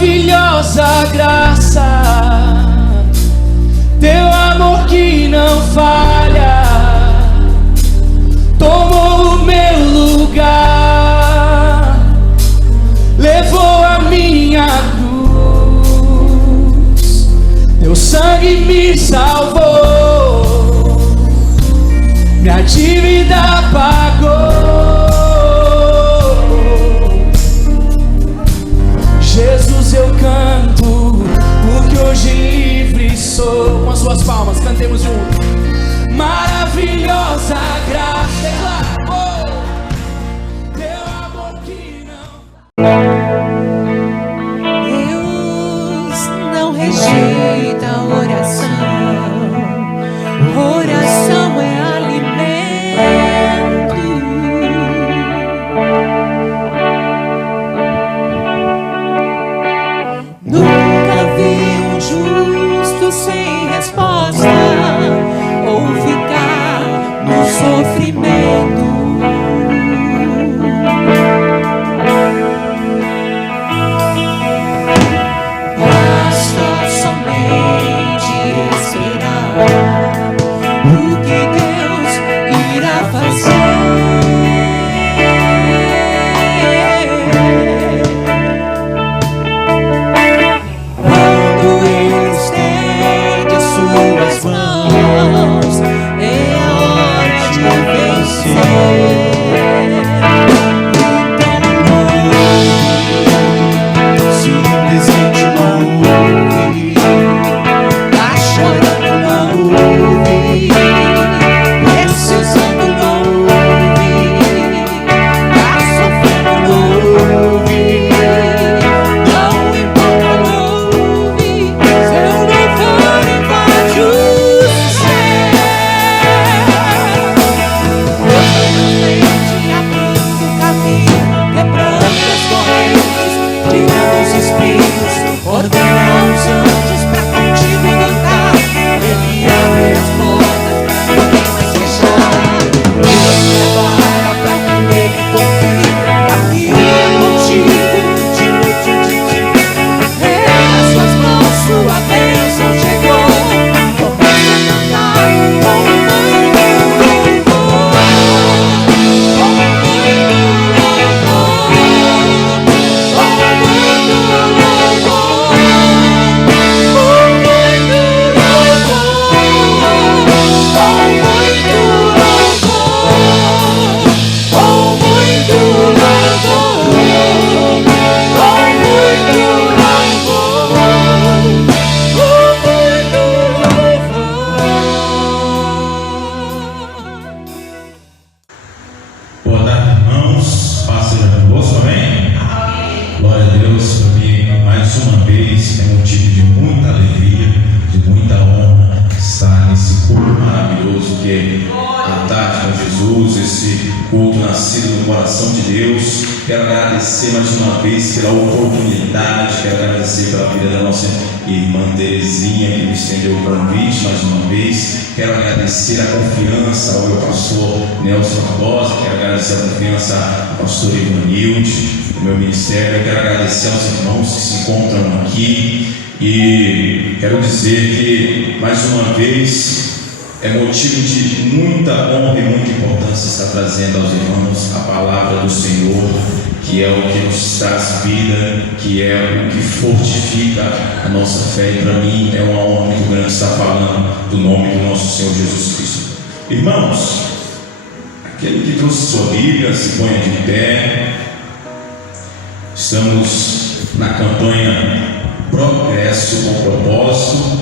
Maravilhosa graça, teu amor que não falha, tomou o meu lugar, levou a minha cruz, teu sangue me salvou, minha dívida pagou. Jesus, eu canto, porque hoje livre sou. Com as suas palmas, cantemos juntos. Maravilhosa graça, declara, teu amor que não. Deus não rejeita a oração. Oração é alimento. Nunca vi um justo sem resposta ou ficar no sofrimento. Basta somente esperar o que Deus irá fazer. Quando Ele estende suas mãos, é hora de vencer. Simplesmente não ouve, Tá chorando, não ouve, precisando, não ouve, tá sofrendo, não ouve, não importa, não ouve, seu louvor invade o céu. Constantemente abrindo o caminho, quebrando as correntes, tirando os espinhos, ordena aos anjos pra contigo cantar. Ele abre as portas pra ninguém mais fechar. Deus prepara pra quem nele confia. Caminha contigo de noite e de dia. As suas mãos, sua bênção chegou. Começa a cantar com muito louvor, com muito Boa tarde, irmãos. Paz seja convosco, amém? Glória a Deus, para mim, mais uma vez, é motivo de muita alegria, de muita honra estar nesse culto maravilhoso que é cantar com Jesus, esse culto nascido no coração de Deus. Quero agradecer mais uma vez pela oportunidade, quero agradecer pela vida da nossa irmã Terezinha, que me estendeu o convite mais uma vez. Quero agradecer a confiança ao meu pastor Nelson Barbosa, quero agradecer a confiança ao pastor Ivanilde, do meu ministério. Quero agradecer aos irmãos que se encontram aqui e quero dizer que, mais uma vez, é motivo de muita honra e muita importância estar trazendo aos irmãos a palavra do Senhor, que é o que nos traz vida, que é o que fortifica a nossa fé. E para mim é uma honra muito grande estar falando do nome do nosso Senhor Jesus Cristo. Irmãos, aquele que trouxe sua Bíblia, se ponha de pé. Estamos na campanha Progresso com Propósito.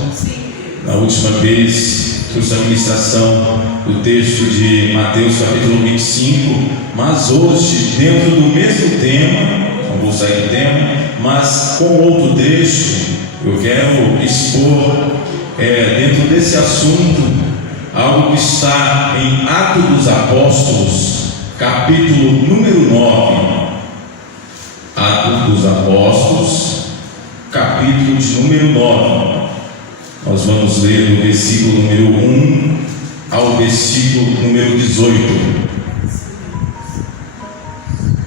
Na última vez trouxe a ministração do texto de Mateus capítulo 25, mas hoje, dentro do mesmo tema, não vou sair do tema, mas com outro trecho, eu quero expor dentro desse assunto algo que está em Atos dos Apóstolos, capítulo número 9. Atos dos Apóstolos, capítulo de número 9. Nós vamos ler do versículo número 1 ao versículo número 18.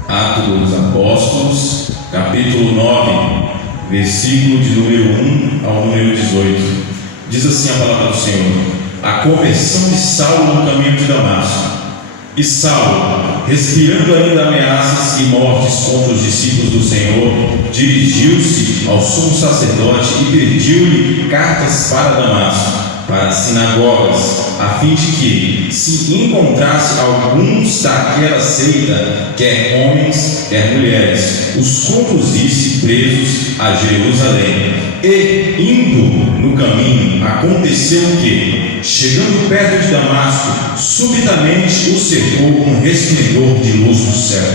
Atos dos Apóstolos, capítulo 9, versículo de número 1 ao número 18. Diz assim a palavra do Senhor: a conversão de Saulo no caminho de Damasco. E Saulo, respirando ainda ameaças e mortes contra os discípulos do Senhor, dirigiu-se ao sumo sacerdote e pediu-lhe cartas para Damasco, para as sinagogas, a fim de que, se encontrasse alguns daquela seita, quer homens, quer mulheres, os conduzisse presos a Jerusalém. E, indo no caminho, aconteceu que, chegando perto de Damasco, subitamente o cercou um resplendor de luz do céu.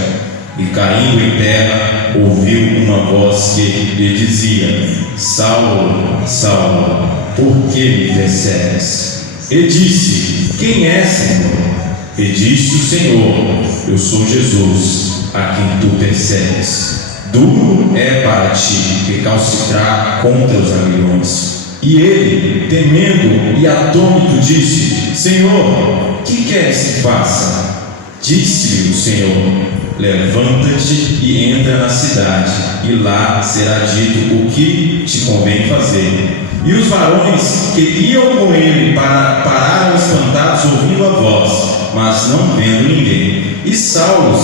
E, caindo em terra, ouviu uma voz que lhe dizia: Saulo, Saulo, por que me persegues? E disse: quem és, Senhor? E disse o Senhor: eu sou Jesus, a quem tu persegues. Duro é para ti recalcitrar contra os aguilhões. E ele, temendo e atônito, disse: Senhor, que queres que faça? Disse-lhe o Senhor: levanta-te e entra na cidade, e lá será dito o que te convém fazer. E os varões que iam com ele pararam espantados, ouvindo a voz, mas não vendo ninguém. E Saulo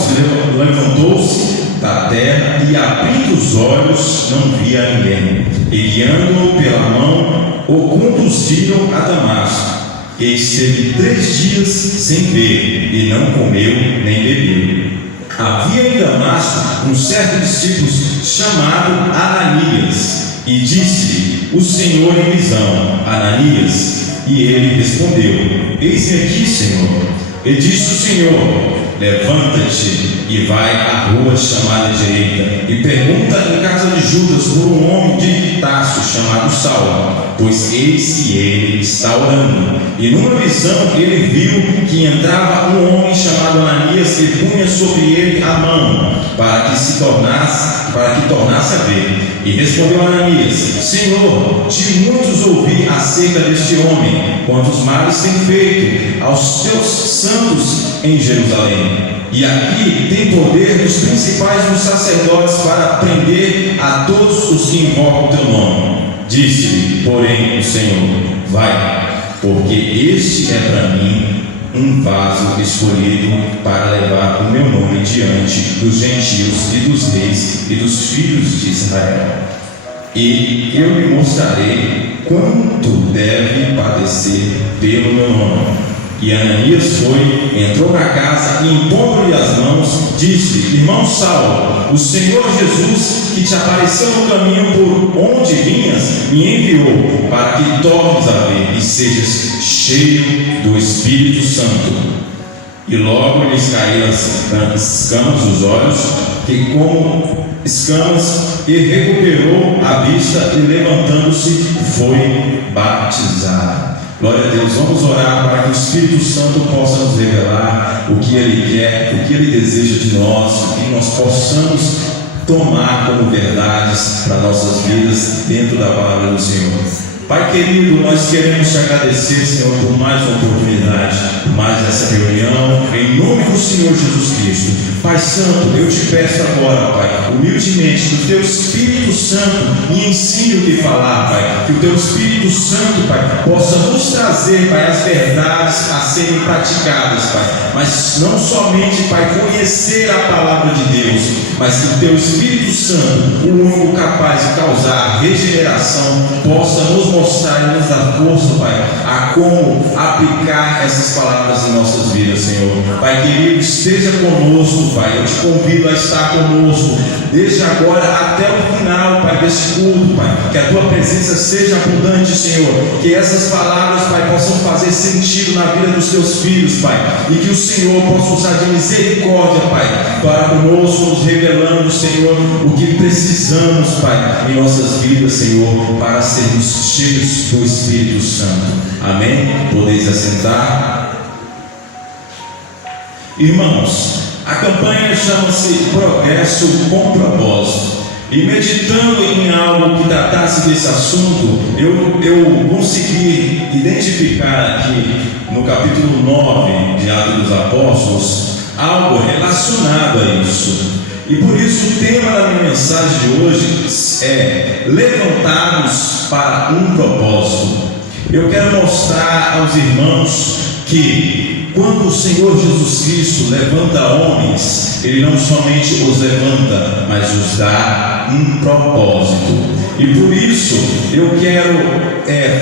levantou-se da terra e, abrindo os olhos, não via ninguém. E, guiando-o pela mão, o conduziram a Damasco. E esteve 3 dias sem ver, e não comeu nem bebeu. Havia em Damasco um certo discípulo chamado Ananias, e disse-lhe o Senhor em visão: Ananias. E ele respondeu: eis-me aqui, Senhor. E disse o Senhor: levanta-te e vai à rua chamada direita, e pergunta em casa de Judas por um homem de Tarso chamado Saulo, pois eis que ele está orando. E numa visão ele viu que entrava um homem chamado Ananias e punha sobre ele a mão, para que tornasse a ver. E respondeu Ananias: Senhor, de muitos ouvi acerca deste homem, quantos males tem feito aos teus santos em Jerusalém. E aqui tem poder dos principais dos sacerdotes para prender a todos os que invocam o teu nome. Disse-lhe, porém, o Senhor: vai, porque este é para mim um vaso escolhido para levar o meu nome diante dos gentios e dos reis e dos filhos de Israel. E eu lhe mostrarei quanto deve padecer pelo meu nome. E Ananias foi, entrou na casa e, impondo-lhe as mãos, disse: Irmão Saulo, o Senhor Jesus, que te apareceu no caminho por onde vinhas, me enviou para que tornes a ver e sejas cheio do Espírito Santo. E logo lhes caíram as escamas dos olhos, que como escamas, e recuperou a vista, e levantando-se foi batizado. Glória a Deus. Vamos orar para que o Espírito Santo possa nos revelar o que Ele quer, o que Ele deseja de nós, o que nós possamos tomar como verdades para nossas vidas dentro da palavra do Senhor. Pai querido, nós queremos te agradecer, Senhor, por mais uma oportunidade, por mais essa reunião, em nome do Senhor Jesus Cristo. Pai Santo, eu te peço agora, Pai, humildemente, que o Teu Espírito Santo me ensine o que falar, Pai, que o Teu Espírito Santo, Pai, possa nos trazer, Pai, as verdades a serem praticadas, Pai, mas não somente, Pai, conhecer a palavra de Deus, mas que o Teu Espírito Santo, o único capaz de causar regeneração, possa nos mostrar e nos dar força, Pai, a como aplicar essas palavras em nossas vidas, Senhor. Pai querido, esteja conosco, Pai, eu te convido a estar conosco, desde agora até o final, Pai, desse culto, Pai, que a Tua presença seja abundante, Senhor, que essas palavras, Pai, possam fazer sentido na vida dos Teus filhos, Pai, e que o Senhor possa usar de misericórdia, Pai, para conosco, nos revelando, Senhor, o que precisamos, Pai, em nossas vidas, Senhor, para sermos cheios do Espírito Santo. Amém? Podeis assentar. Irmãos, a campanha chama-se Progresso com Propósito. E meditando em algo que tratasse desse assunto, eu consegui identificar aqui no capítulo 9 de Atos dos Apóstolos algo relacionado a isso. E por isso o tema da minha mensagem de hoje é levantados para um propósito. Eu quero mostrar aos irmãos que quando o Senhor Jesus Cristo levanta homens, Ele não somente os levanta, mas os dá um propósito. E por isso eu quero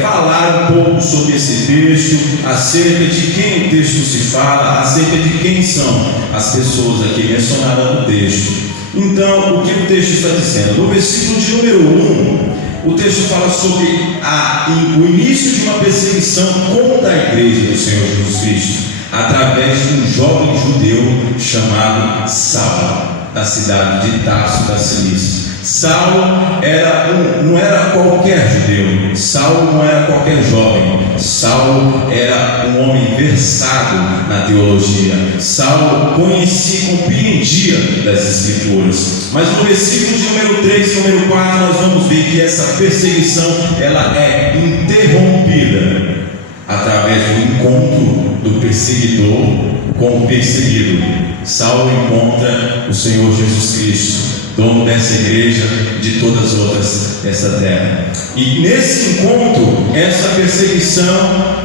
falar um pouco sobre esse texto, acerca de quem o texto se fala, acerca de quem são as pessoas aqui mencionadas no texto. Então, o que o texto está dizendo? No versículo de número 1, o texto fala sobre o início de uma perseguição contra a igreja do Senhor Jesus Cristo, através de um jovem judeu chamado Saulo, da cidade de Tarso da Cilícia. Saulo não era qualquer judeu, Saulo não era qualquer jovem, Saulo era um homem versado na teologia, Saulo conhecia e compreendia das Escrituras. Mas no versículo de número 3 e número 4 nós vamos ver que essa perseguição ela é interrompida através do encontro do perseguidor com o perseguido. Saulo encontra o Senhor Jesus Cristo, dono dessa igreja, de todas as outras dessa terra. E nesse encontro, essa perseguição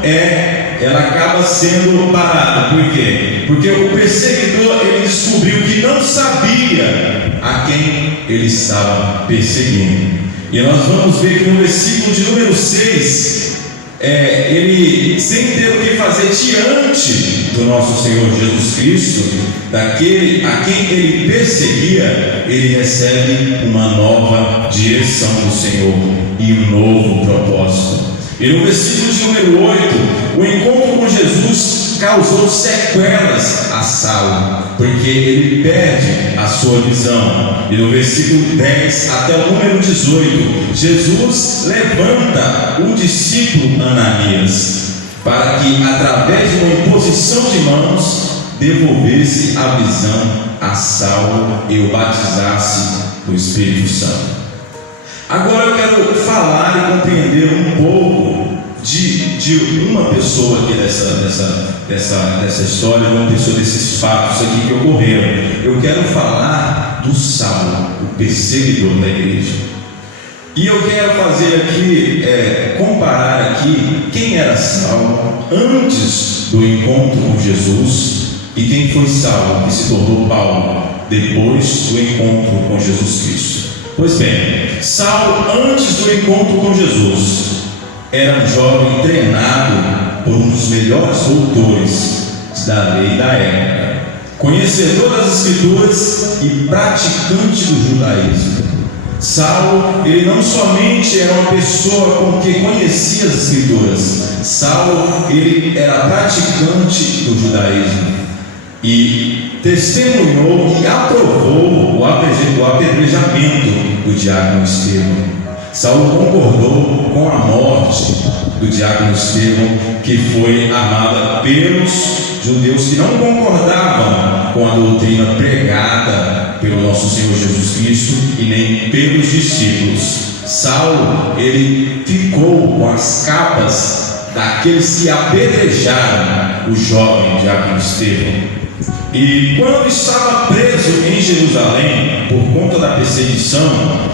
ela acaba sendo parada. Por quê? Porque o perseguidor ele descobriu que não sabia a quem ele estava perseguindo. E nós vamos ver que no versículo de número 6, ele, sem ter o que fazer diante do nosso Senhor Jesus Cristo, daquele a quem ele perseguia, ele recebe uma nova direção do Senhor e um novo propósito. E no versículo de número 8, o encontro com Jesus causou sequelas a Saulo, porque ele perde a sua visão. E no versículo 10 até o número 18, Jesus levanta o discípulo Ananias, para que através de uma imposição de mãos devolvesse a visão a Saulo e o batizasse do Espírito Santo. Agora eu quero falar e compreender um pouco de uma pessoa aqui dessa história, uma pessoa desses fatos aqui que ocorreram. Eu quero falar do Saulo, o perseguidor da igreja. E eu quero fazer aqui, comparar aqui quem era Saulo antes do encontro com Jesus e quem foi Saulo, que se tornou Paulo, depois do encontro com Jesus Cristo. Pois bem, Saulo, antes do encontro com Jesus, era um jovem treinado por um dos melhores doutores da lei da época, conhecedor das Escrituras e praticante do judaísmo. Saulo, ele não somente era uma pessoa com quem conhecia as Escrituras, Saulo, ele era praticante do judaísmo e testemunhou e aprovou o apedrejamento do diácono Estevão. Saulo concordou com a morte do diácono Estevão, que foi amada pelos judeus que não concordavam com a doutrina pregada pelo nosso Senhor Jesus Cristo e nem pelos discípulos. Saulo, ele ficou com as capas daqueles que apedrejaram o jovem diácono Estevão. E quando estava preso em Jerusalém por conta da perseguição,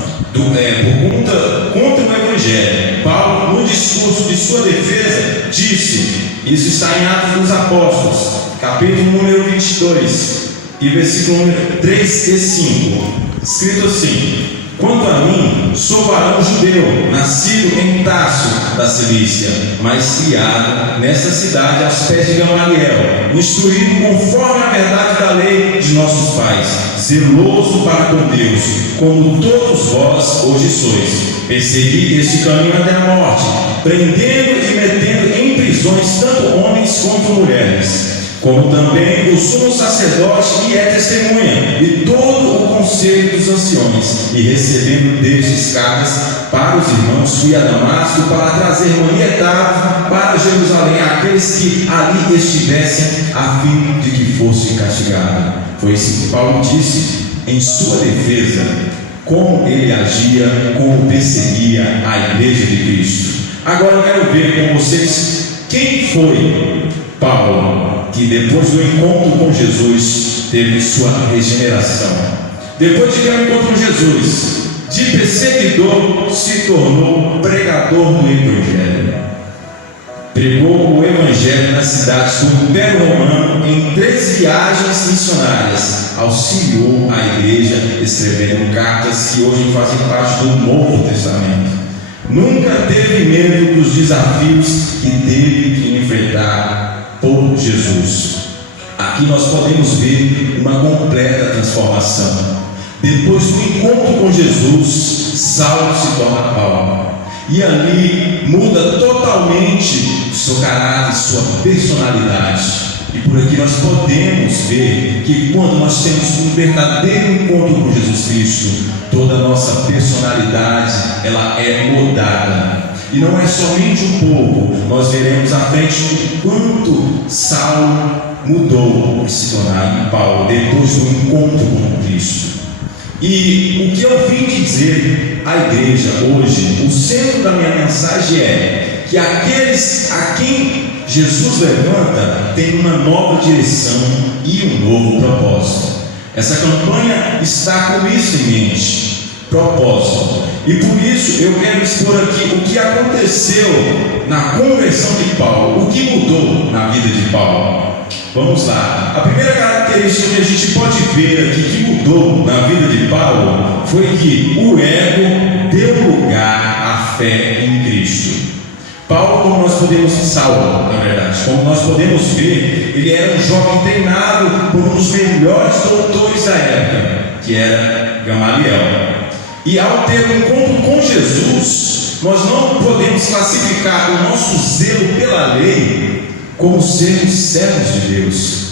contra o Evangelho, Paulo, no discurso de sua defesa, disse, isso está em Atos dos Apóstolos, capítulo número 22, e versículo número 3 e 5, escrito assim: quanto a mim, sou varão judeu, nascido em Tarso da Cilícia, mas criado nessa cidade aos pés de Gamaliel, instruído conforme a verdade da lei de nossos pais, zeloso para com Deus, como todos vós hoje sois. Persegui este caminho até a morte, prendendo e metendo em prisões tanto homens quanto mulheres, como também o sumo sacerdote que é testemunha, e todo o conselho dos anciões, e recebendo destes cartas para os irmãos, fui a Damasco para trazer manietados para Jerusalém aqueles que ali estivessem, a fim de que fosse castigado. Foi isso que Paulo disse em sua defesa, como ele agia, como perseguia a igreja de Cristo. Agora eu quero ver com vocês quem foi Paulo, que depois do encontro com Jesus teve sua regeneração. Depois de ter um encontro com Jesus, de perseguidor se tornou pregador do Evangelho. Pregou o Evangelho nas cidades do Império Romano em 3 viagens missionárias. Auxiliou a igreja escrevendo cartas que hoje fazem parte do Novo Testamento. Nunca teve medo dos desafios que teve que enfrentar por Jesus. Aqui nós podemos ver uma completa transformação. Depois do encontro com Jesus, Saulo se torna Paulo. E ali muda totalmente o seu caráter, sua personalidade. E por aqui nós podemos ver que quando nós temos um verdadeiro encontro com Jesus Cristo, toda a nossa personalidade ela é mudada. E não é somente um pouco, nós veremos à frente o quanto Saulo mudou para se tornar Paulo depois do encontro com Cristo. E o que eu vim dizer à igreja hoje, o centro da minha mensagem é que aqueles a quem Jesus levanta tem uma nova direção e um novo propósito. Essa campanha está com isso em mente, propósito. E por isso eu quero expor aqui o que aconteceu na conversão de Paulo, o que mudou na vida de Paulo. Vamos lá. A primeira característica que a gente pode ver aqui que mudou na vida de Paulo foi que o ego deu lugar à fé em Cristo. Paulo, como nós podemos, Saulo, na verdade, como nós podemos ver, ele era um jovem treinado por um dos melhores doutores da época, que era Gamaliel. E ao ter um encontro com Jesus, nós não podemos classificar o nosso zelo pela lei como sermos servos de Deus.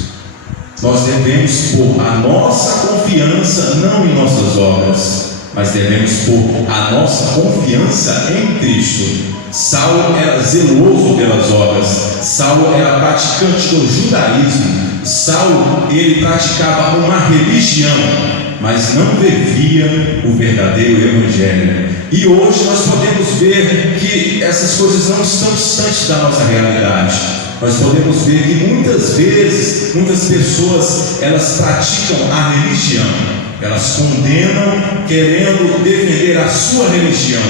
Nós devemos pôr a nossa confiança não em nossas obras, mas devemos pôr a nossa confiança em Cristo. Saulo era zeloso pelas obras, Saulo era praticante do judaísmo, Saulo ele praticava uma religião, mas não vivia o verdadeiro evangelho. E hoje nós podemos ver que essas coisas não estão distantes da nossa realidade. Nós podemos ver que muitas vezes, muitas pessoas, elas praticam a religião, elas condenam querendo defender a sua religião,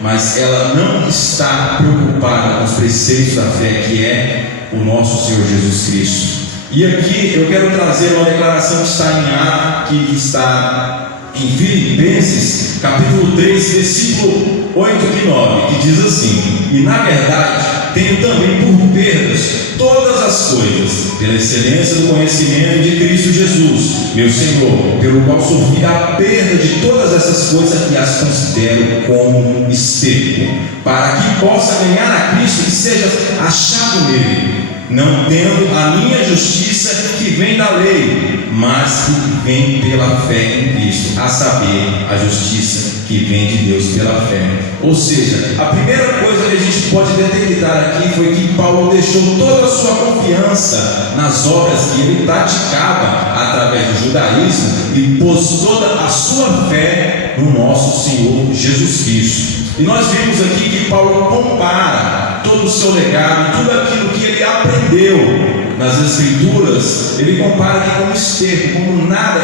mas ela não está preocupada com os preceitos da fé, que é o nosso Senhor Jesus Cristo. E aqui eu quero trazer uma declaração que está em Filipenses, capítulo 3, versículo 8 e 9, que diz assim: e na verdade tenho também por perdas todas as coisas, pela excelência do conhecimento de Cristo Jesus, meu Senhor, pelo qual sofri a perda de todas essas coisas e as considero como esterco, para que possa ganhar a Cristo e seja achado nele, não tendo a minha justiça que vem da lei, mas que vem pela fé em Cristo, a saber, a justiça que vem de Deus pela fé. Ou seja, a primeira coisa que a gente pode detectar aqui foi que Paulo deixou toda a sua confiança nas obras que ele praticava através do judaísmo e pôs toda a sua fé no nosso Senhor Jesus Cristo. E nós vimos aqui que Paulo compara todo o seu legado, tudo aquilo que ele aprendeu nas Escrituras, ele compara aqui como esterco, como nada,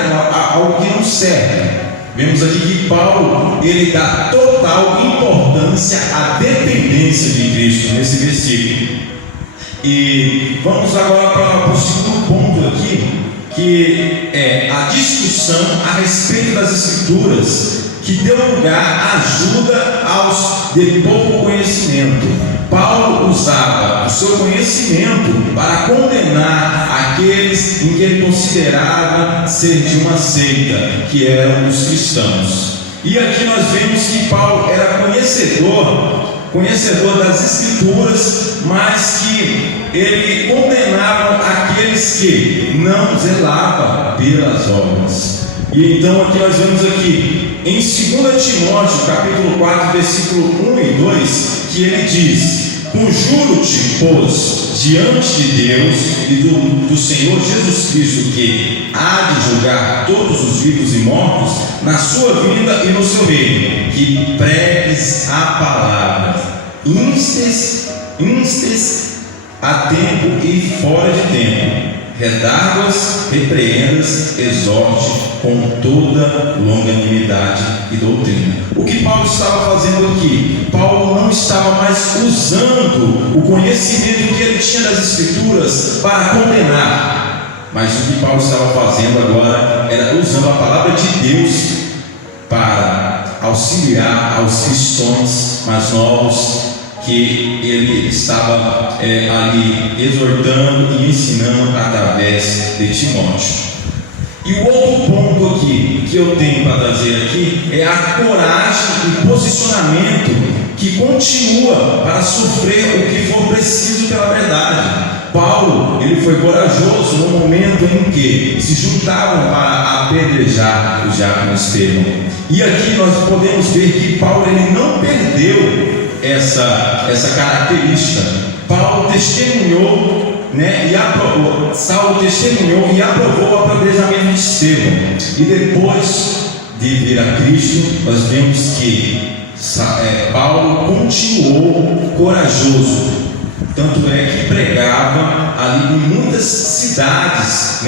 algo que não serve. Vemos aqui que Paulo, ele dá total importância à dependência de Cristo nesse versículo. E vamos agora para o segundo ponto aqui, que é a discussão a respeito das Escrituras, que deu lugar à ajuda aos de pouco conhecimento. Paulo usava o seu conhecimento para condenar aqueles em que ele considerava ser de uma seita, que eram os cristãos. E aqui nós vemos que Paulo era conhecedor das Escrituras, mas que ele condenava aqueles que não zelavam pelas obras. E então aqui nós vemos aqui em 2 Timóteo capítulo 4 versículo 1 e 2, que ele diz: conjuro-te, pois, diante de Deus e do Senhor Jesus Cristo, que há de julgar todos os vivos e mortos na sua vinda e no seu reino, que pregues a palavra, instes a tempo e fora de tempo, redarguas, repreendas, exorte com toda longanimidade e doutrina. O que Paulo estava fazendo aqui? Paulo não estava mais usando o conhecimento que ele tinha das Escrituras para condenar, mas o que Paulo estava fazendo agora era usando a palavra de Deus para auxiliar aos cristãos mais novos que ele estava ali exortando e ensinando através de Timóteo. E o outro ponto aqui que eu tenho para trazer aqui é a coragem e posicionamento que continua para sofrer o que for preciso pela verdade. Paulo, ele foi corajoso no momento em que se juntavam para apedrejar o diácono Estevão. E aqui nós podemos ver que Paulo ele não perdeu essa característica. Paulo testemunhou, e aprovou. Saulo testemunhou e aprovou o apedrejamento de Estevão. E depois de vir a Cristo, nós vemos que Paulo continuou corajoso. Tanto é que pregava ali em muitas cidades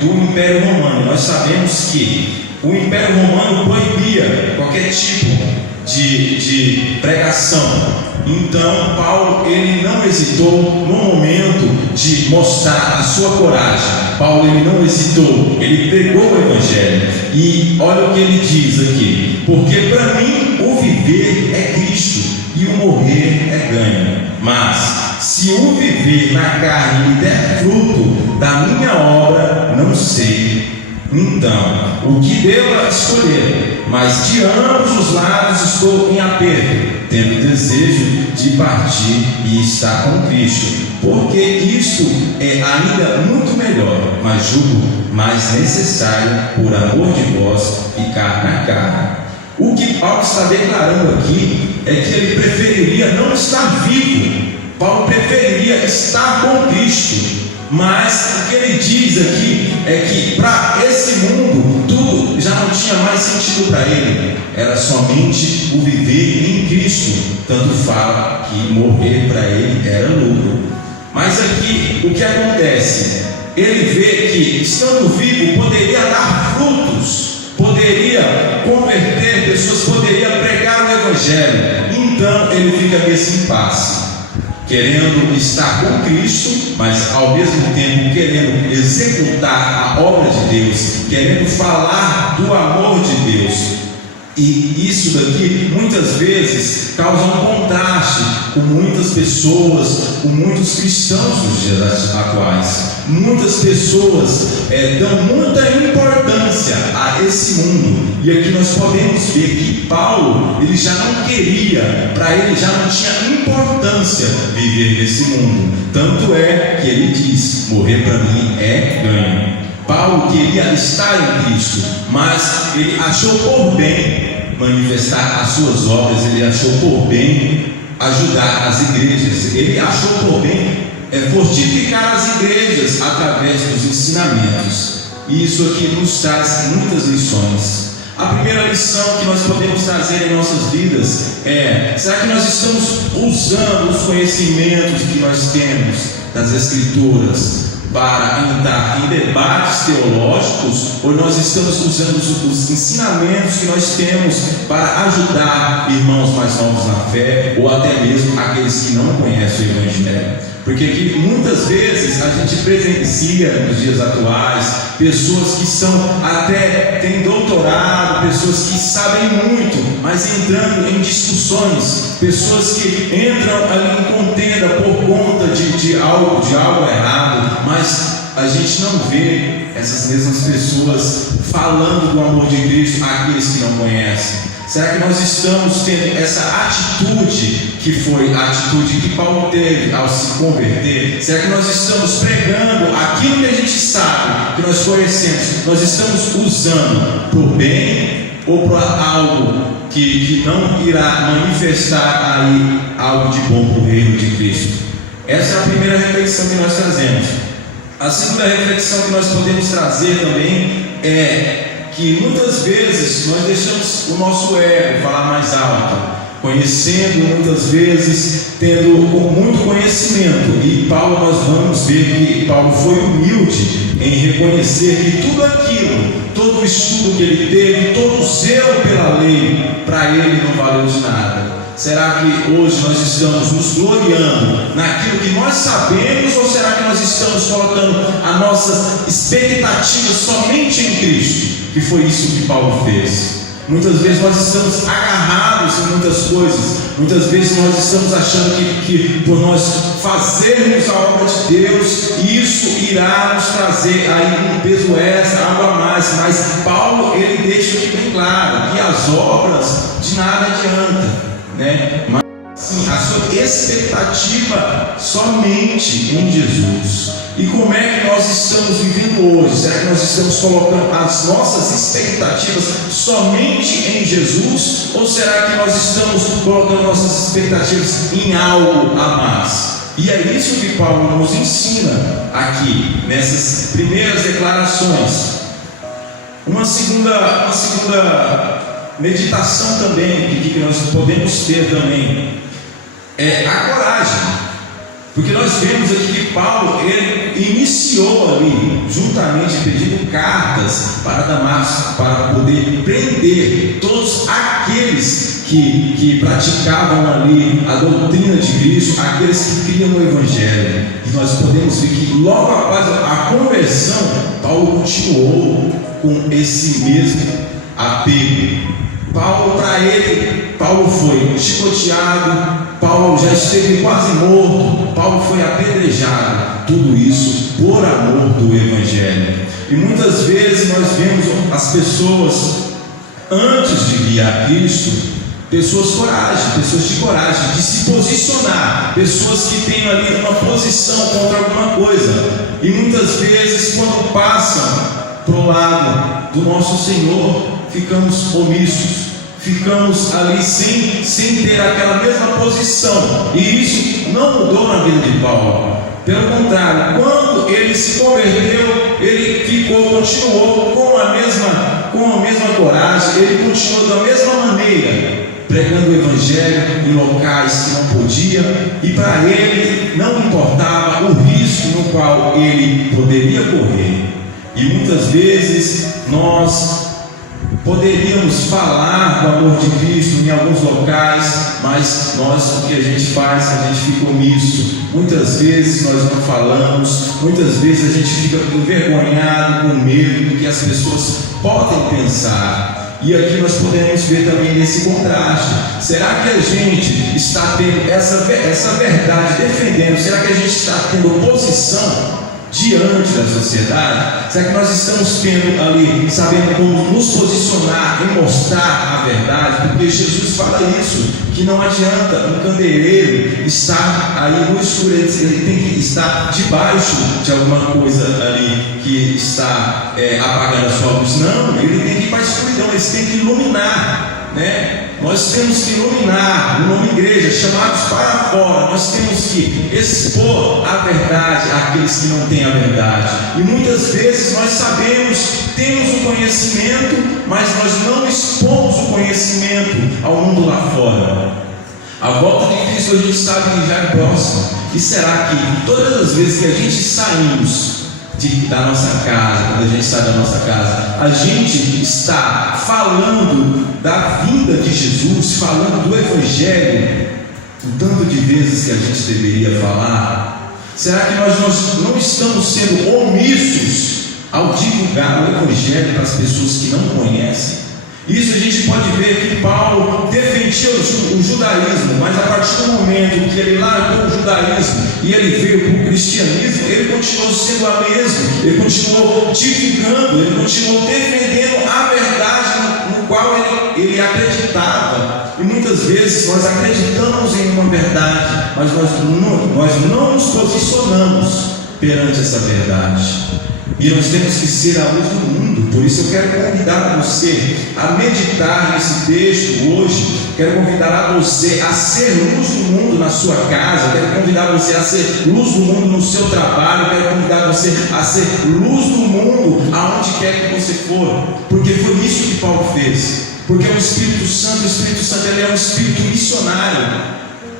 do Império Romano. Nós sabemos que o Império Romano proibia qualquer tipo de pregação. Então Paulo ele não hesitou no momento de mostrar a sua coragem. Paulo ele não hesitou, ele pregou o Evangelho. E olha o que ele diz aqui: porque para mim o viver é Cristo e o morrer é ganho. Mas se o viver na carne me der fruto da minha obra, não sei então o que devo escolher, mas de ambos os lados estou em aperto, tendo desejo de partir e estar com Cristo, porque isto é ainda muito melhor, mas julgo mais necessário, por amor de vós, ficar na carne. O que Paulo está declarando aqui é que ele preferiria não estar vivo. Paulo preferiria estar com Cristo. Mas o que ele diz aqui é que para esse mundo tudo já não tinha mais sentido para ele, era somente o viver em Cristo. Tanto fala que morrer para ele era lucro. Mas aqui o que acontece? Ele vê que estando vivo poderia dar frutos, poderia converter pessoas, poderia pregar o Evangelho. Então ele fica nesse impasse, querendo estar com Cristo, mas ao mesmo tempo querendo executar a obra de Deus, querendo falar do amor de Deus. E isso daqui muitas vezes causa um contraste com muitas pessoas, com muitos cristãos nos dias atuais. Muitas pessoas dão muita importância a esse mundo. E aqui nós podemos ver que Paulo, ele já não queria, para ele já não tinha importância viver nesse mundo. Tanto é que ele diz: morrer para mim é ganho. Paulo queria estar em Cristo, mas ele achou por bem manifestar as suas obras, ele achou por bem ajudar as igrejas, ele achou por bem fortificar as igrejas através dos ensinamentos. E isso aqui nos traz muitas lições. A primeira lição que nós podemos trazer em nossas vidas é: será que nós estamos usando os conhecimentos que nós temos das Escrituras para entrar em debates teológicos, ou nós estamos usando os ensinamentos que nós temos para ajudar irmãos mais novos na fé, ou até mesmo aqueles que não conhecem o Evangelho? Porque aqui, muitas vezes a gente presencia nos dias atuais pessoas que têm doutorado, pessoas que sabem muito, mas entrando em discussões, pessoas que entram ali em contenda por conta de algo errado, mas a gente não vê essas mesmas pessoas falando do amor de Cristo àqueles que não conhecem. Será que nós estamos tendo essa atitude que foi a atitude que Paulo teve ao se converter? Será que nós estamos pregando aquilo que a gente sabe, que nós conhecemos, nós estamos usando para o bem ou para algo que não irá manifestar aí algo de bom para o reino de Cristo? Essa é a primeira reflexão que nós trazemos. A segunda reflexão que nós podemos trazer também é que muitas vezes nós deixamos o nosso ego falar mais alto. conhecendo muitas vezes, tendo muito conhecimento. E Paulo, nós vamos ver que Paulo foi humilde em reconhecer que tudo aquilo, todo o estudo que ele teve, todo o zelo pela lei, para ele não valeu de nada. Será que hoje nós estamos nos gloriando naquilo que nós sabemos, ou será que nós estamos colocando as nossas expectativas somente em Cristo? Que foi isso que Paulo fez. Muitas vezes nós estamos agarrados em muitas coisas. Muitas vezes nós estamos achando que por nós fazermos a obra de Deus, isso irá nos trazer aí um peso extra, algo a mais. Mas Paulo, ele deixa aqui bem claro que as obras de nada adiantam, né? Mas sim, a sua expectativa somente em Jesus. E como é que nós estamos vivendo hoje? Será que nós estamos colocando as nossas expectativas somente em Jesus? Ou será que nós estamos colocando nossas expectativas em algo a mais? E é isso que Paulo nos ensina aqui, nessas primeiras declarações. Uma segunda meditação também, que nós podemos ter também, é a coragem. Porque nós vemos aqui que Paulo, ele iniciou ali, juntamente pedindo cartas para Damasco, para poder prender todos aqueles que praticavam ali a doutrina de Cristo, aqueles que criam o Evangelho. E nós podemos ver que logo após a conversão, Paulo continuou com esse mesmo apego. Paulo foi chicoteado, Paulo já esteve quase morto, Paulo foi apedrejado, tudo isso por amor do Evangelho. E muitas vezes nós vemos as pessoas, antes de vir a Cristo, pessoas de coragem, de se posicionar, pessoas que têm ali uma posição contra alguma coisa, e muitas vezes quando passam para o lado do nosso Senhor, ficamos omissos, ficamos ali sem ter aquela mesma posição. E isso não mudou na vida de Paulo. Pelo contrário, quando ele se converteu, ele continuou com a mesma coragem, ele continuou da mesma maneira, pregando o Evangelho em locais que não podia, e para ele não importava o risco no qual ele poderia correr. E muitas vezes nós poderíamos falar do amor de Cristo em alguns locais, mas o que a gente faz, a gente fica omisso. Muitas vezes nós não falamos, muitas vezes a gente fica envergonhado, com medo do que as pessoas podem pensar. E aqui nós podemos ver também esse contraste. Será que a gente está tendo essa verdade defendendo? Será que a gente está tendo oposição diante da sociedade? Será que nós estamos tendo ali, sabendo como nos posicionar e mostrar a verdade? Porque Jesus fala isso, que não adianta um candeeiro estar aí no escuro, ele tem que estar debaixo de alguma coisa ali que está apagando a sua luz. Não, ele tem que ir para a escuridão, ele tem que iluminar, né? Nós temos que iluminar, numa igreja, chamados para fora. Nós temos que expor a verdade àqueles que não têm a verdade. E muitas vezes nós sabemos, temos o conhecimento, mas nós não expomos o conhecimento ao mundo lá fora. A volta de Cristo a gente sabe que já é próxima. E será que todas as vezes que a gente saímos da nossa casa, quando a gente sai da nossa casa, a gente está falando da vinda de Jesus, falando do Evangelho, o tanto de vezes que a gente deveria falar? Será que nós não estamos sendo omissos ao divulgar o Evangelho para as pessoas que não conhecem? Isso a gente pode ver que Paulo defendia o judaísmo, mas a partir do momento que ele largou o judaísmo e ele veio para o cristianismo, ele continuou sendo a mesmo, ele continuou divulgando, ele continuou defendendo a verdade no qual ele acreditava. E muitas vezes nós acreditamos em uma verdade, mas nós não nos posicionamos perante essa verdade. E nós temos que ser a luz do mundo. Por isso eu quero convidar você a meditar nesse texto hoje. Quero convidar a você a ser luz do mundo na sua casa. Quero convidar você a ser luz do mundo no seu trabalho. Quero convidar você a ser luz do mundo aonde quer que você for. Porque foi isso que Paulo fez. Porque o Espírito Santo ele é um Espírito missionário.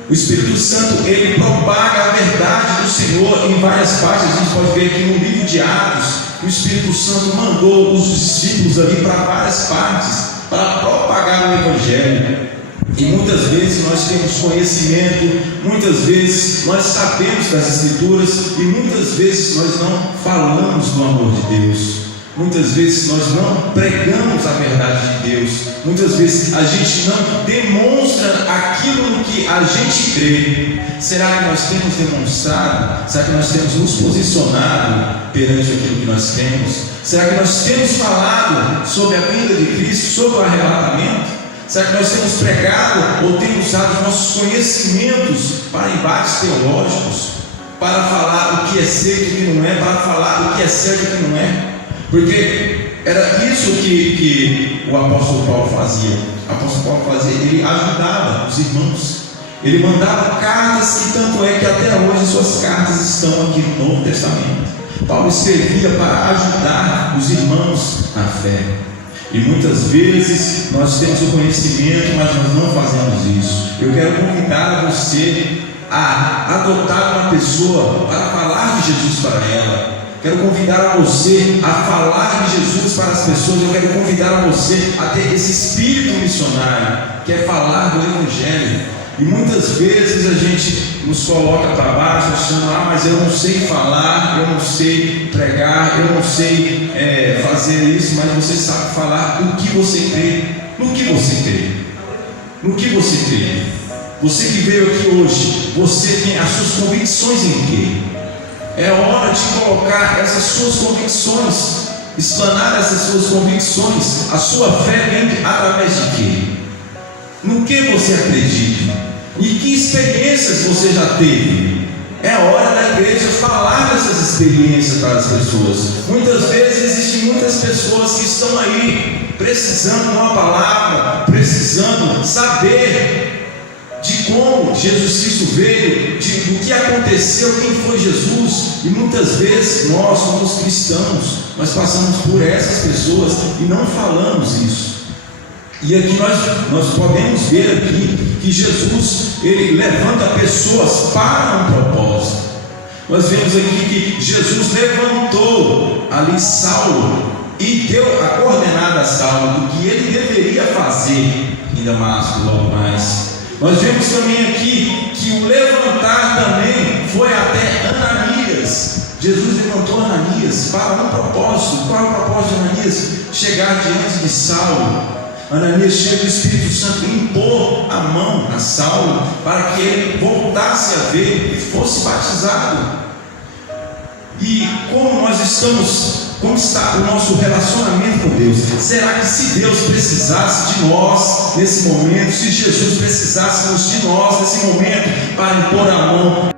O Espírito Santo, ele propaga a verdade do Senhor em várias partes. A gente pode ver aqui no livro de Atos, o Espírito Santo mandou os discípulos ali para várias partes, para propagar o Evangelho. E muitas vezes nós temos conhecimento, muitas vezes nós sabemos das Escrituras, e muitas vezes nós não falamos do amor de Deus. Muitas vezes nós não pregamos a verdade de Deus. Muitas vezes a gente não demonstra aquilo no que a gente crê. Será que nós temos demonstrado? Será que nós temos nos posicionado perante aquilo que nós temos? Será que nós temos falado sobre a vinda de Cristo, sobre o arrebatamento? Será que nós temos pregado ou temos usado nossos conhecimentos para embates teológicos? Para falar o que é certo e o que não é, para falar o que é certo e o que não é? Porque era isso que o apóstolo Paulo fazia. O apóstolo Paulo fazia, ele ajudava os irmãos. Ele mandava cartas, e tanto é que até hoje suas cartas estão aqui no Novo Testamento. Paulo escrevia para ajudar os irmãos na fé. E muitas vezes nós temos o conhecimento, mas nós não fazemos isso. Eu quero convidar você a adotar uma pessoa para falar de Jesus para ela. Quero convidar a você a falar de Jesus para as pessoas. Eu quero convidar a você a ter esse espírito missionário, que é falar do Evangelho. E muitas vezes a gente nos coloca para baixo, achando: mas eu não sei falar, eu não sei pregar, eu não sei fazer isso. Mas você sabe falar o que você crê. No que você crê? No que você crê? Você que veio aqui hoje, você tem as suas convicções em quê? É hora de colocar essas suas convicções, explanar essas suas convicções. A sua fé vem através de quê? No que você acredita? E que experiências você já teve? É hora da igreja falar dessas experiências para as pessoas. Muitas vezes existem muitas pessoas que estão aí precisando de uma palavra, precisando saber de como Jesus Cristo veio, do que aconteceu, quem foi Jesus. E muitas vezes nós, como cristãos, nós passamos por essas pessoas e não falamos isso. E aqui nós podemos ver aqui que Jesus, ele levanta pessoas para um propósito. Nós vemos aqui que Jesus levantou ali Saulo e deu a coordenada a Saulo do que ele deveria fazer em Damasco logo mais. Nós vemos também aqui que o levantar também foi até Ananias. Jesus levantou Ananias para um propósito. Qual é o propósito de Ananias? Chegar diante de Saulo. Ananias chega, o Espírito Santo impor a mão a Saulo para que ele voltasse a ver e fosse batizado. E como nós estamos, como está o nosso relacionamento com Deus? Será que se Deus precisasse de nós nesse momento, se Jesus precisasse de nós nesse momento para impor a mão,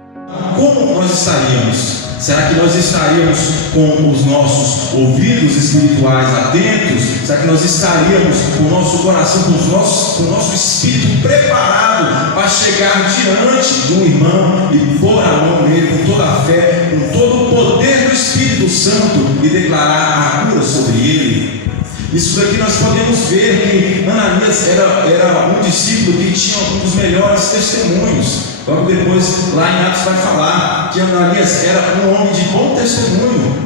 como nós estaríamos? Será que nós estaríamos com os nossos ouvidos espirituais atentos? Será que nós estaríamos com o nosso coração, com o nosso espírito preparado para chegar diante do irmão e pôr a mão nele com toda a fé, com todo o poder do Espírito Santo e declarar a cura sobre ele? Isso daqui nós podemos ver que Ananias era um discípulo que tinha um dos melhores testemunhos. Logo depois, lá em Atos vai falar que Ananias era um homem de bom testemunho.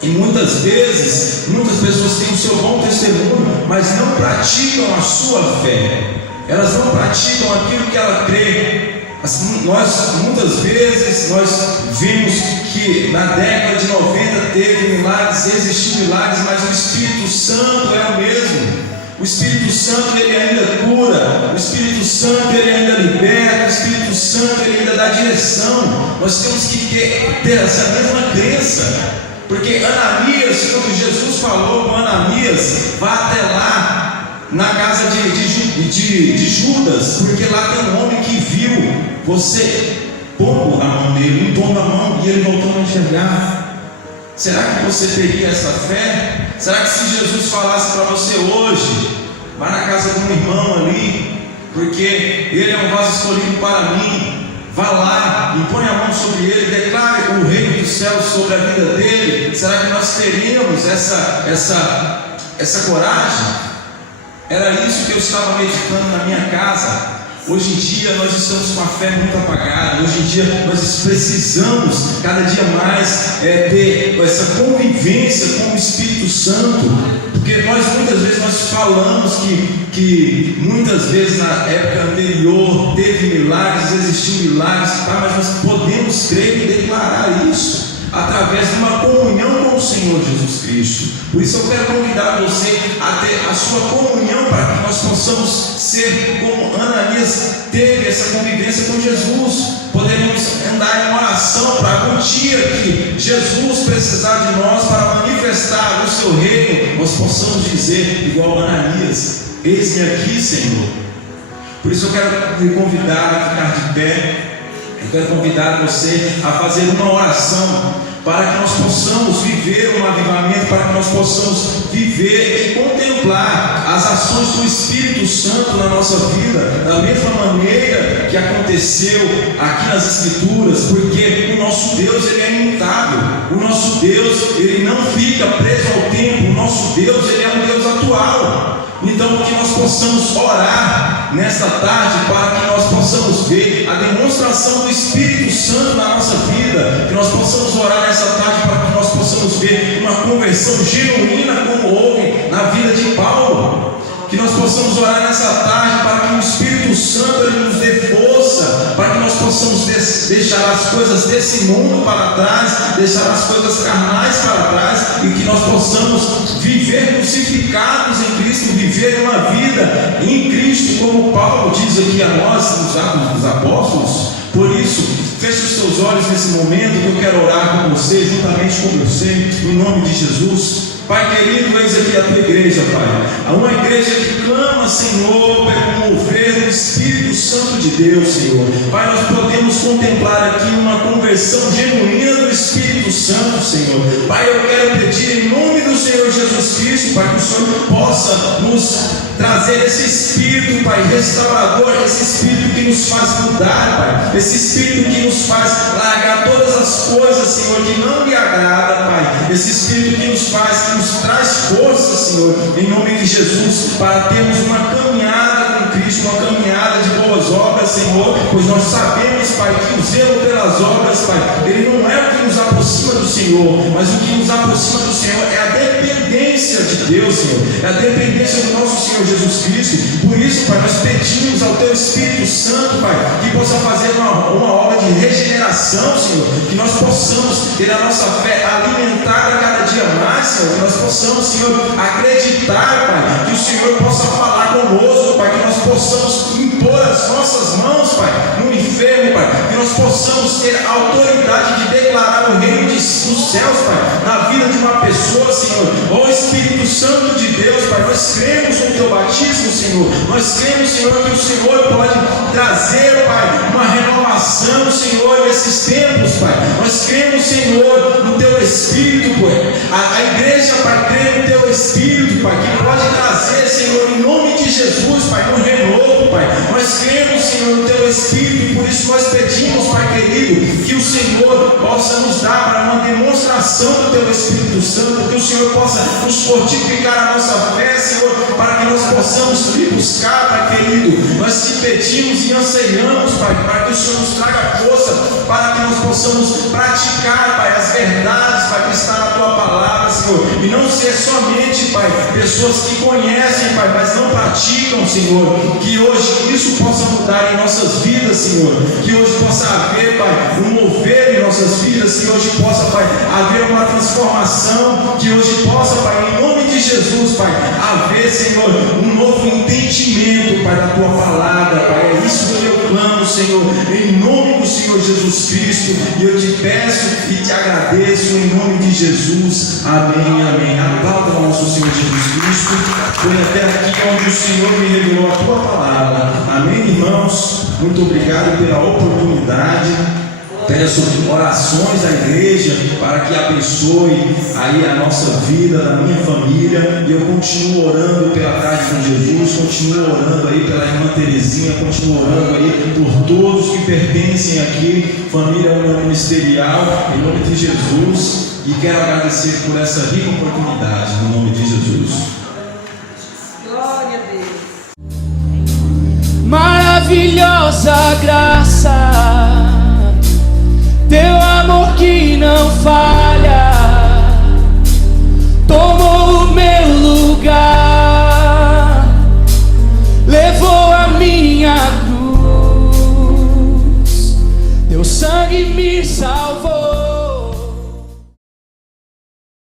E muitas vezes, muitas pessoas têm o seu bom testemunho, mas não praticam a sua fé. Elas não praticam aquilo que ela crê. Muitas vezes nós vimos que na década de 90 teve milagres, existiu milagres, mas o Espírito Santo é o mesmo. O Espírito Santo, ele ainda cura, o Espírito Santo, ele ainda liberta, o Espírito Santo, ele ainda dá direção. Nós temos que ter essa mesma crença, porque Ananias, quando Jesus falou com Ananias, vá até lá, na casa de Judas, porque lá tem um homem que viu você pondo a mão nele, impondo a mão, e ele voltou a enxergar. Será que você teria essa fé? Será que se Jesus falasse para você hoje, vá na casa de um irmão ali, porque ele é um vaso escolhido para mim, vá lá, impõe a mão sobre ele, declare o reino dos céus sobre a vida dele, será que nós teríamos essa coragem? Era isso que eu estava meditando na minha casa. Hoje em dia nós estamos com a fé muito apagada. Hoje em dia nós precisamos cada dia mais ter essa convivência com o Espírito Santo, porque muitas vezes nós falamos que muitas vezes na época anterior teve milagres, existiu milagres, mas nós podemos crer e declarar isso através de uma comunhão com o Senhor Jesus Cristo. Por isso eu quero convidar você a ter a sua comunhão, para que nós possamos ser como Ananias teve essa convivência com Jesus. Poderemos andar em oração para um dia que Jesus precisar de nós para manifestar o seu reino, nós possamos dizer igual Ananias: eis-me aqui, Senhor. Por isso eu quero lhe convidar a ficar de pé. Eu quero convidar você a fazer uma oração para que nós possamos viver um avivamento, para que nós possamos viver e contemplar as ações do Espírito Santo na nossa vida, da mesma maneira que aconteceu aqui nas Escrituras, porque o nosso Deus, Ele é imutável. O nosso Deus, Ele não fica preso ao tempo. O nosso Deus, Ele é um Deus atual. Então, que nós possamos orar nesta tarde para que nós possamos ver a demonstração do Espírito Santo na nossa vida, que nós possamos orar nessa tarde para que nós possamos ver uma conversão genuína como houve na vida de Paulo, que nós possamos orar nessa tarde para que o Espírito Santo ele nos dê força, para que nós possamos deixar as coisas desse mundo para trás, deixar as coisas carnais para trás, e que nós possamos viver crucificados em Cristo, viver uma vida em Cristo, como Paulo diz aqui a nós nos Atos dos Apóstolos. Por isso, feche os seus olhos nesse momento, que eu quero orar com você, juntamente com você, em nome de Jesus. Pai querido, eis aqui a tua igreja, Pai. Uma igreja que clama, Senhor, pelo mover do Espírito Santo de Deus, Senhor. Pai, nós podemos contemplar aqui uma conversão genuína do Espírito Santo, Senhor. Pai, eu quero pedir em nome do Senhor Jesus Cristo, Pai, que o Senhor possa nos trazer esse Espírito, Pai, restaurador, esse Espírito que nos faz mudar, Pai, esse Espírito que nos faz largar todas as coisas, Senhor, que não lhe agrada, Pai, esse Espírito que nos faz, que nos traz força, Senhor, em nome de Jesus, para termos uma caminhada com Cristo, uma caminhada de boas obras, Senhor, pois nós sabemos, Pai, que o zelo pelas obras, Pai, ele não é o que nos aproxima do Senhor, mas o que nos aproxima do Senhor é a dependência de Deus, Senhor, é a dependência do nosso Senhor Jesus Cristo. Por isso, Pai, nós pedimos ao Teu Espírito Santo, Pai, que possa fazer uma obra de regeneração, Senhor, que nós possamos ter a nossa fé alimentada cada dia mais, Senhor, que nós possamos, Senhor, acreditar, Pai, que o Senhor possa falar conosco, Pai, que nós possamos impor as nossas mãos, Pai, no enfermo, Pai, que nós possamos ter a autoridade de declarar o reino dos céus, Pai, na vida de uma pessoa, Senhor. Ó Espírito Santo de Deus, Pai, nós cremos no Teu batismo, Senhor, nós cremos, Senhor, que o Senhor pode trazer, Pai, uma renovação, Senhor, nesses tempos, Pai, nós cremos, Senhor, no Teu Espírito, Pai, a igreja, Pai, crê no Teu Espírito, Pai, que pode trazer, Senhor, em nome de Jesus, Pai, um renovo, Pai, nós cremos, Senhor, no Teu Espírito, e por isso nós pedimos, Pai querido, que o Senhor possa nos dar para uma demonstração do Teu Espírito Santo, que o Senhor possa nos fortificar a nossa fé, Senhor, para que nós possamos lhe buscar, Pai querido. Nós te pedimos e anseiamos, Pai, para que o Senhor nos traga força, para que nós possamos praticar, Pai, as verdades, Pai, que está na Tua palavra, Senhor, e não ser somente, Pai, pessoas que conhecem, Pai, mas não praticam, Senhor. Que hoje isso possa mudar em nossas vidas, Senhor, que hoje possa haver, Pai, um mover em nossas vidas, que hoje possa, Pai, haver uma transformação, que hoje possa, Pai, em nome de Jesus, Pai, haver, Senhor, um novo entendimento, Pai, da Tua palavra, Pai. É isso que eu clamo, Senhor, em nome do Senhor Jesus Cristo, e eu te peço e te agradeço em nome de Jesus. Amém, amém. Aplauda o nosso Senhor Jesus Cristo. Foi até aqui onde o Senhor me revelou a Tua palavra. Amém, irmãos? Muito obrigado pela oportunidade. Peço orações à igreja para que abençoe aí a nossa vida, a minha família, e eu continuo orando pela tarde com Jesus, continuo orando aí pela irmã Terezinha, continuo orando aí por todos que pertencem aqui, família União Ministerial, em nome de Jesus, e quero agradecer por essa rica oportunidade, no nome de Jesus. Glória a Deus. maravilhosa graça, teu amor que não falha, tomou o meu lugar, levou a minha cruz, teu sangue me salvou.